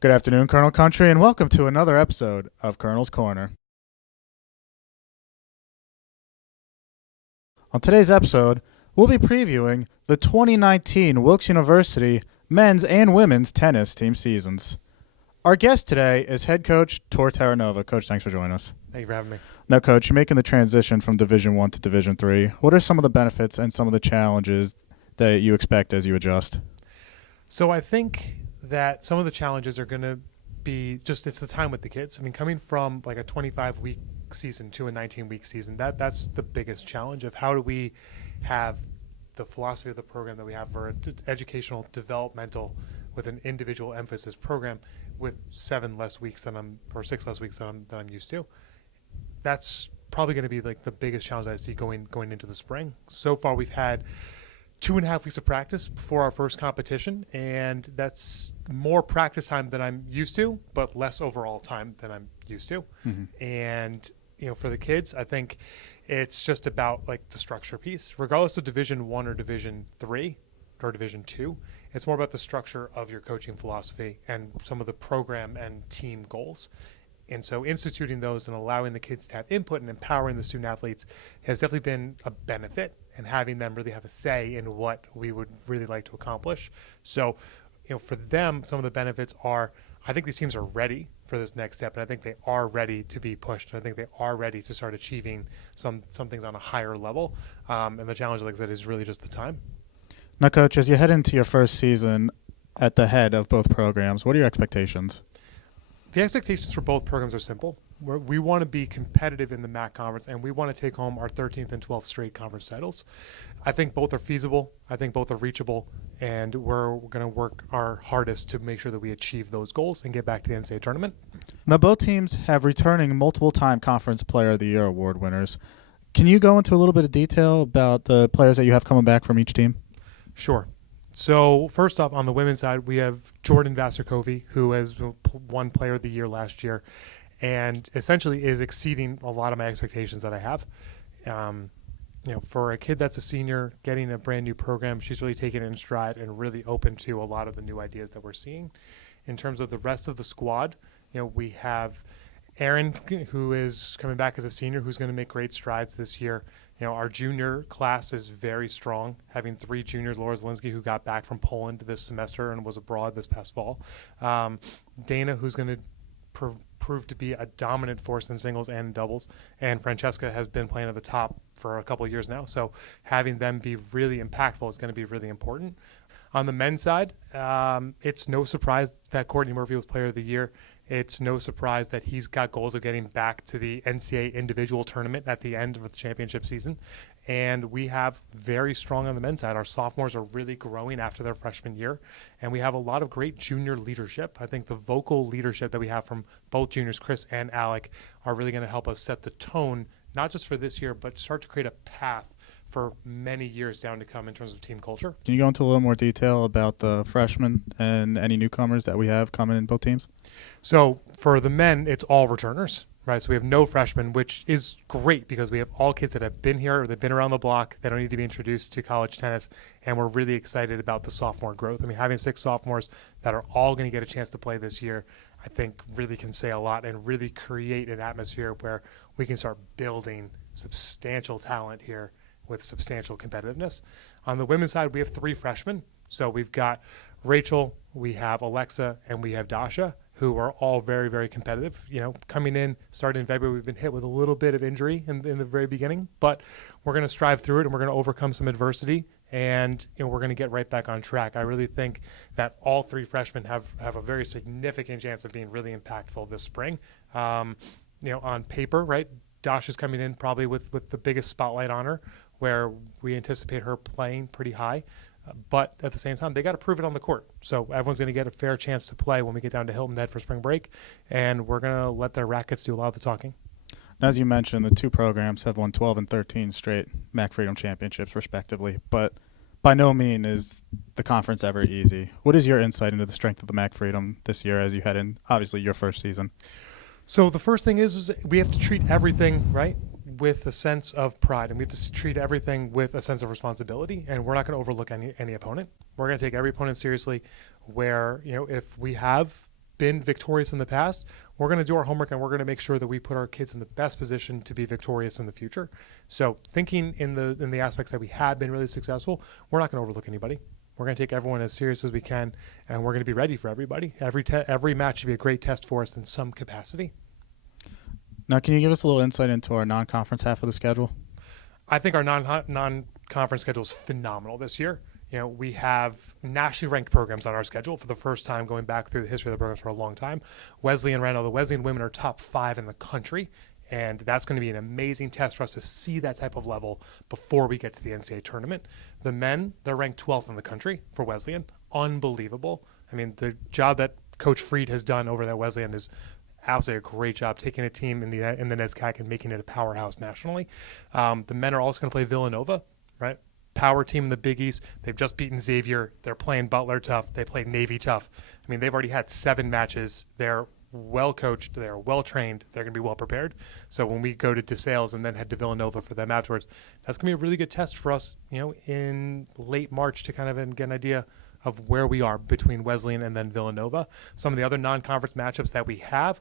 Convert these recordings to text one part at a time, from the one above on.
Good afternoon, Colonel Country, and welcome to another episode of Colonel's Corner. On today's episode, we'll be previewing the 2019 Wilkes University men's and women's tennis team seasons. Our guest today is head coach Torr Terranova. Coach, thanks for joining us. Thank you for having me. Now, Coach, you're making the transition from Division I to Division III. What are some of the benefits and some of the challenges that you expect as you adjust? So I think that some of the challenges are going to be just it's the time with the kids. I mean, coming from like a 25-week season to a 19-week season, that's the biggest challenge of how do we have the philosophy of the program that we have for educational developmental with an individual emphasis program with 6 less weeks than I'm used to. That's probably going to be like the biggest challenge I see going into the spring. So far, we've had 2.5 weeks of practice before our first competition, and that's more practice time than I'm used to, but less overall time than I'm used to. Mm-hmm. And for the kids, I think it's just about like the structure piece, regardless of Division I or Division III or Division II. It's more about the structure of your coaching philosophy and some of the program and team goals. And so instituting those and allowing the kids to have input and empowering the student athletes has definitely been a benefit, and having them really have a say in what we would really like to accomplish. So, for them, some of the benefits are, I think these teams are ready for this next step, and I think they are ready to be pushed. And I think they are ready to start achieving some things on a higher level. And the challenge, like I said, is really just the time. Now, Coach, as you head into your first season at the head of both programs, what are your expectations? The expectations for both programs are simple. We want to be competitive in the MAC conference, and we want to take home our 13th and 12th straight conference titles. I think both are feasible. I think both are reachable, and we're going to work our hardest to make sure that we achieve those goals and get back to the NCAA tournament. Now, both teams have returning multiple-time Conference Player of the Year award winners. Can you go into a little bit of detail about the players that you have coming back from each team? Sure. So first off, on the women's side, we have Jordan Vasserkovi, who has won Player of the Year last year, and essentially is exceeding a lot of my expectations that I have. For a kid that's a senior, getting a brand new program, she's really taken it in stride and really open to a lot of the new ideas that we're seeing. In terms of the rest of the squad, we have Aaron, who is coming back as a senior, who's going to make great strides this year. Our junior class is very strong, having 3 juniors, Laura Zielinski, who got back from Poland this semester and was abroad this past fall. Dana, who's going to prove to be a dominant force in singles and doubles. And Francesca has been playing at the top for a couple of years now. So having them be really impactful is going to be really important. On the men's side, it's no surprise that Courtney Murphy was Player of the Year. It's no surprise that he's got goals of getting back to the NCAA individual tournament at the end of the championship season. And we have very strong on the men's side. Our sophomores are really growing after their freshman year. And we have a lot of great junior leadership. I think the vocal leadership that we have from both juniors, Chris and Alec, are really going to help us set the tone, not just for this year, but start to create a path for many years down to come in terms of team culture. Can you go into a little more detail about the freshmen and any newcomers that we have coming in both teams? So for the men, it's all returners, right? So we have no freshmen, which is great because we have all kids that have been here, or they've been around the block. They don't need to be introduced to college tennis, and we're really excited about the sophomore growth. I mean, having 6 sophomores that are all going to get a chance to play this year, I think really can say a lot and really create an atmosphere where we can start building substantial talent here with substantial competitiveness. On the women's side, we have 3 freshmen. So we've got Rachel, we have Alexa, and we have Dasha, who are all very, very competitive. Coming in, starting in February, we've been hit with a little bit of injury in the very beginning, but we're going to strive through it, and we're going to overcome some adversity, and we're going to get right back on track. I really think that all 3 freshmen have a very significant chance of being really impactful this spring. On paper, right, Dasha's coming in probably with the biggest spotlight on her, where we anticipate her playing pretty high. But at the same time, they got to prove it on the court. So everyone's going to get a fair chance to play when we get down to Hilton Head for spring break, and we're going to let their rackets do a lot of the talking. As you mentioned, the 2 programs have won 12 and 13 straight MAC Freedom Championships, respectively. But by no means is the conference ever easy. What is your insight into the strength of the MAC Freedom this year as you head in, obviously, your first season? So the first thing is we have to treat everything, right, with a sense of pride, and we have to treat everything with a sense of responsibility, and we're not going to overlook any opponent. We're going to take every opponent seriously, where if we have been victorious in the past, we're going to do our homework and we're going to make sure that we put our kids in the best position to be victorious in the future. So thinking in the aspects that we have been really successful, we're not going to overlook anybody. We're going to take everyone as serious as we can, and we're going to be ready for everybody. Every match should be a great test for us in some capacity. Now, can you give us a little insight into our non-conference half of the schedule? I think our non-conference schedule is phenomenal this year. We have nationally ranked programs on our schedule for the first time going back through the history of the programs for a long time. Wesleyan right now, the Wesleyan women are top 5 in the country, and that's going to be an amazing test for us to see that type of level before we get to the NCAA tournament. The men, they're ranked 12th in the country for Wesleyan. Unbelievable. I mean, the job that Coach Freed has done over at Wesleyan is absolutely a great job taking a team in the NESCAC and making it a powerhouse nationally. The men are also going to play Villanova, right? Power team in the Big East. They've just beaten Xavier. They're playing Butler tough. They play Navy tough. I mean, they've already had 7 matches. They're well coached. They're well trained. They're going to be well prepared. So when we go to DeSales and then head to Villanova for them afterwards, that's going to be a really good test for us, in late March to kind of get an idea of where we are between Wesleyan and then Villanova. Some of the other non-conference matchups that we have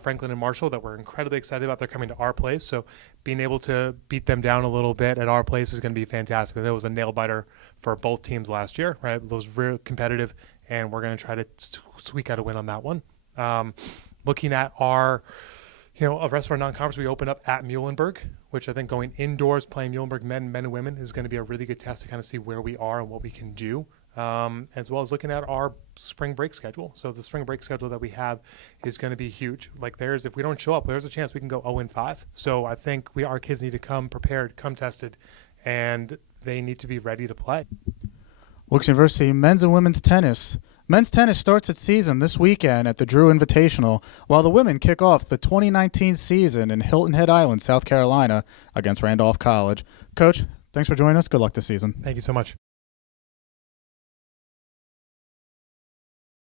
Franklin and Marshall that we're incredibly excited about. They're coming to our place, so being able to beat them down a little bit at our place is going to be fantastic. That was a nail-biter for both teams last year, right? It was very competitive, and we're going to try to squeak out a win on that one. Looking at our the rest of our non-conference, we open up at Muhlenberg, which I think going indoors, playing Muhlenberg men and women is going to be a really good test to kind of see where we are and what we can do. As well as looking at our spring break schedule. So the spring break schedule that we have is going to be huge. Like if we don't show up, there's a chance we can go 0-5. So I think our kids need to come prepared, come tested, and they need to be ready to play. Wilkes University men's and women's tennis. Men's tennis starts its season this weekend at the Drew Invitational, while the women kick off the 2019 season in Hilton Head Island, South Carolina, against Randolph College. Coach, thanks for joining us. Good luck this season. Thank you so much.